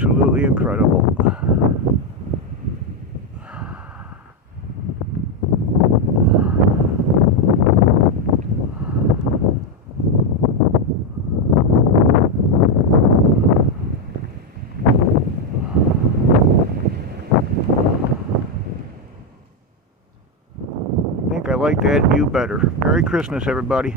absolutely incredible. I think I like that view better. Merry Christmas, everybody.